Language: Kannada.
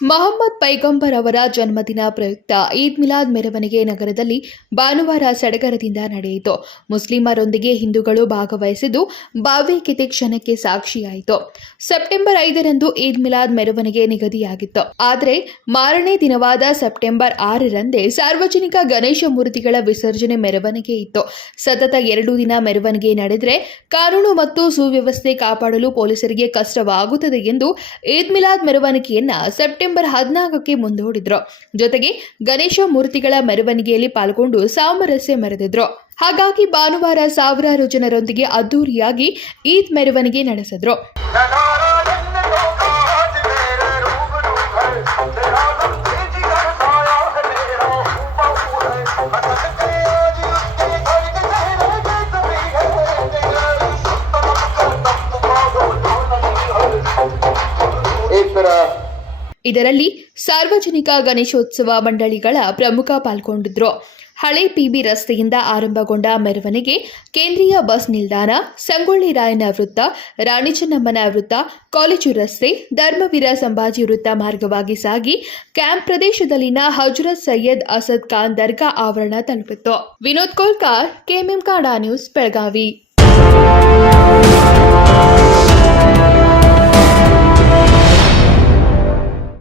ಮೊಹಮ್ಮದ್ ಪೈಗಂಬರ್ ಅವರ ಜನ್ಮದಿನ ಪ್ರಯುಕ್ತ ಈದ್ ಮಿಲಾದ್ ಮೆರವಣಿಗೆ ನಗರದಲ್ಲಿ ಭಾನುವಾರ ಸಡಗರದಿಂದ ನಡೆಯಿತು. ಮುಸ್ಲಿಮರೊಂದಿಗೆ ಹಿಂದೂಗಳು ಭಾಗವಹಿಸಿದ್ದು ಭಾವೈಕ್ಯತೆ ಕ್ಷಣಕ್ಕೆ ಸಾಕ್ಷಿಯಾಯಿತು. ಸೆಪ್ಟೆಂಬರ್ ಐದರಂದು ಈದ್ ಮಿಲಾದ್ ಮೆರವಣಿಗೆ ನಿಗದಿಯಾಗಿತ್ತು. ಆದರೆ ಮಾರನೇ ದಿನವಾದ ಸೆಪ್ಟೆಂಬರ್ ಆರರಂದೇ ಸಾರ್ವಜನಿಕ ಗಣೇಶ ಮೂರ್ತಿಗಳ ವಿಸರ್ಜನೆ ಮೆರವಣಿಗೆ ಇತ್ತು. ಸತತ ಎರಡು ದಿನ ಮೆರವಣಿಗೆ ನಡೆದರೆ ಕಾನೂನು ಮತ್ತು ಸುವ್ಯವಸ್ಥೆ ಕಾಪಾಡಲು ಪೊಲೀಸರಿಗೆ ಕಷ್ಟವಾಗುತ್ತದೆ ಎಂದು ಈದ್ ಮಿಲಾದ್ ಮೆರವಣಿಗೆಯನ್ನು ಸೆಪ್ಟೆಂಬರ್ ಹದಿನಾಲ್ಕಕ್ಕೆ ಮುಂದೂಡಿದ್ರು ಜೊತೆಗೆ ಗಣೇಶ ಮೂರ್ತಿಗಳ ಮೆರವಣಿಗೆಯಲ್ಲಿ ಪಾಲ್ಗೊಂಡು ಸಾಮರಸ್ಯ ಮೆರೆದಿದ್ರು ಹಾಗಾಗಿ ಭಾನುವಾರ ಸಾವಿರಾರು ಜನರೊಂದಿಗೆ ಅದ್ದೂರಿಯಾಗಿ ಈದ್ ಮೆರವಣಿಗೆ ನಡೆಸಿದ್ರು नजारा जन्नतों का आज मेरे रूबरू है तेरा गम तेजी कर साया है मेरा हूबहू है हटकते आज उसके घर के चेहरे पे कभी है तेरा सल्तनत का दम तुका दो जो नहीं है एक तरह ಇದರಲ್ಲಿ ಸಾರ್ವಜನಿಕ ಗಣೇಶೋತ್ಸವ ಮಂಡಳಿಗಳ ಪ್ರಮುಖ ಪಾಲ್ಗೊಂಡಿದ್ರು. ಹಳೆ ಪಿಬಿ ರಸ್ತೆಯಿಂದ ಆರಂಭಗೊಂಡ ಮೆರವಣಿಗೆ, ಕೇಂದ್ರೀಯ ಬಸ್ ನಿಲ್ದಾಣ, ಸಂಗೊಳ್ಳಿ ರಾಯನ ವೃತ್ತ ರಾಣಿ ಚೆನ್ನಮ್ಮನ ವೃತ್ತ, ಕಾಲೇಜು ರಸ್ತೆ, ಧರ್ಮವೀರ ಸಂಭಾಜಿ ವೃತ್ತ ಮಾರ್ಗವಾಗಿ ಸಾಗಿ ಕ್ಯಾಂಪ್ ಪ್ರದೇಶದಲ್ಲಿನ ಹಜರತ್ ಸೈಯದ್ ಅಸದ್ ಖಾನ್ ದರ್ಗಾ ಆವರಣ ತಲುಪಿತ್ತು. ವಿನೋದ್ ಕೋಲ್ಕಾರ್, ಕೆಎಂಎಂ ಕಾಡಾ ನ್ಯೂಸ್, ಬೆಳಗಾವಿ.